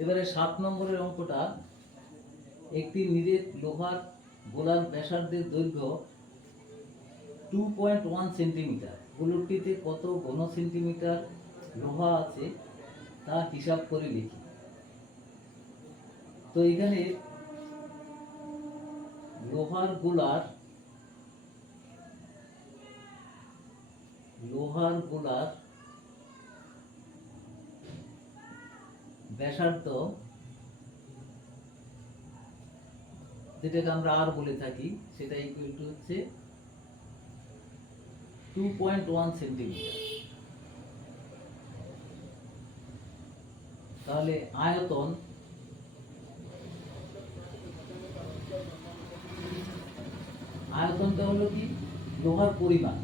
এবারে সাত নম্বরের অঙ্কটা একটি নিরেট লোহার গোলার ব্যাসার্ধের দৈর্ঘ্য টু পয়েন্ট ওয়ান সেন্টিমিটার গোলকটিতে কত ঘন সেন্টিমিটার লোহা আছে তা হিসাব করে লিখি। তো এখানে লোহার গোলার লোহার গোলার ব্যাসার্ধ যেটাকে আমরা আর বলে থাকি, সেটা ইকুয়াল টু হচ্ছে টু পয়েন্ট ওয়ান সেন্টিমিটার তাহলে আয়তন আয়তনটা হলো কি? লোহার পরিমাণ।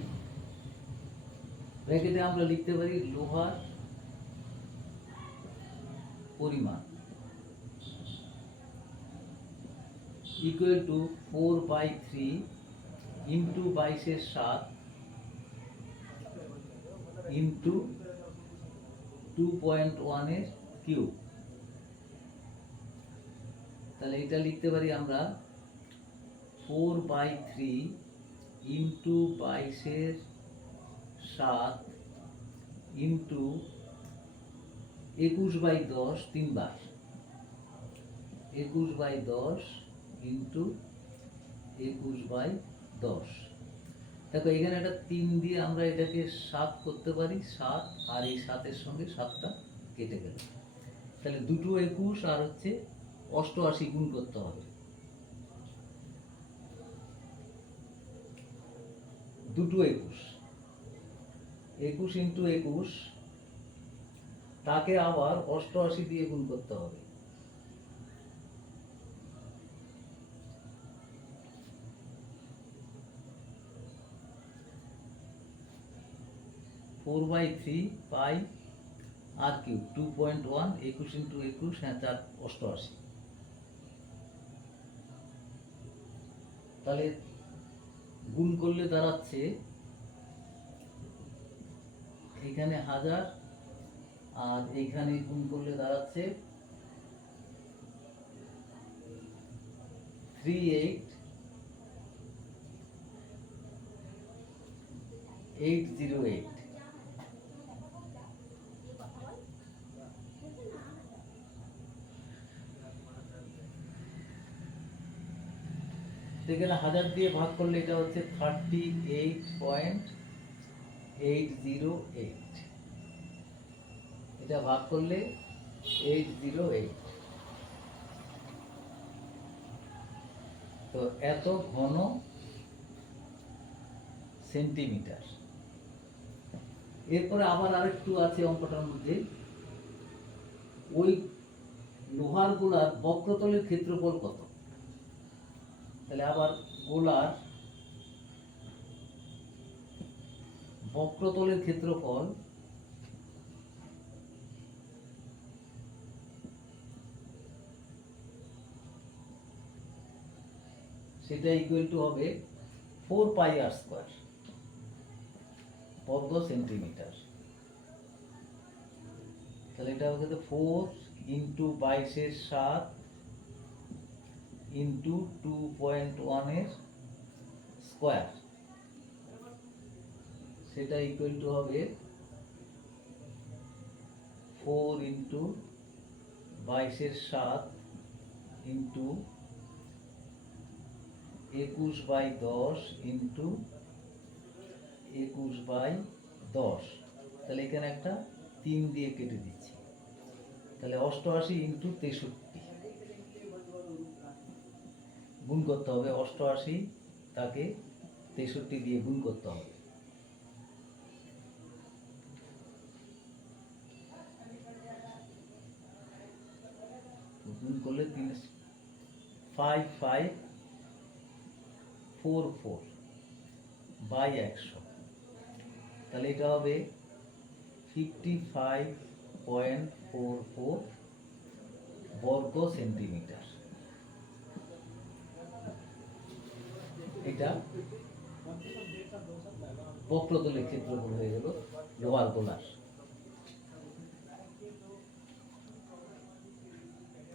ব্র্যাকেটে আমরা লিখতে পারি লোহার পরিমাণ। Equal to four by three into বাইশের সাত ইন্টু টু পয়েন্ট ওয়ানের কিউব তাহলে এটা লিখতে পারি আমরা ফোর বাই থ্রি ইন্টু বাইশের সাত ইন্টু একুশ বাই দশ তিনবার। একুশ বাই দশ ইন্টু একুশ বাই দশ। দেখো, এখানে একটা তিন দিয়ে আমরা এটাকে সাত করতে পারি, সাত, আর এই সাতের সঙ্গে সাতটা কেটে গেল। তাহলে দুটো একুশ আর হচ্ছে অষ্টআশি গুণ করতে হবে। দুটো একুশ। একুশ ইন্টু একুশ তাকে আবার অষ্টআশি দিয়ে গুণ করতে হবে। Four by three pi r cube two point one একুশ ইন্টু একুশ হ্যাঁ চার অষ্টআশি। তাহলে গুণ করলে দাঁড়াচ্ছে এখানে হাজার আর এইখানে গুণ করলে দাঁড়াচ্ছে three eight eight zero eight এখানে হাজার দিয়ে ভাগ করলে এটা হচ্ছে thirty eight point eight zero eight এটা ভাগ করলে এইট জিরো এইট তো এত ঘন সেন্টিমিটার এরপরে আবার আরেকটু আছে অঙ্কটার মধ্যে। ওই লোহার গোলার বক্রতলের ক্ষেত্রফল কত? তাহলে আবার গোলার বক্রতলের ক্ষেত্রফল সেটা ইকুয়াল টু হবে ফোর পাই আর স্কোয়ার বর্গ সেন্টিমিটার তাহলে এটা হবে ফোর ইন্টু বাইশের সাত ইন্টু টু পয়েন্ট ওয়ানের স্কোয়ার সেটা ইকুয়াল টু হবে ফোর ইন্টু বাইশের সাত ইন্টু একুশ বাই দশ ইন্টু একুশ বাই দশ। তাহলে এখানে একটা তিন দিয়ে কেটে দিচ্ছি। তাহলে অষ্টআশি ইন্টু তেষট্টি। গুণ করতে হবে অষ্টআশি, তাকে তেষট্টি দিয়ে গুণ করতে হবে। গুণ করলে তিন five five four four by একশো। তাহলে এটা হবে fifty five point four four বর্গ সেন্টিমিটার। এটা বক্রতলের ক্ষেত্রফল হয়ে গেল লোহার গোলার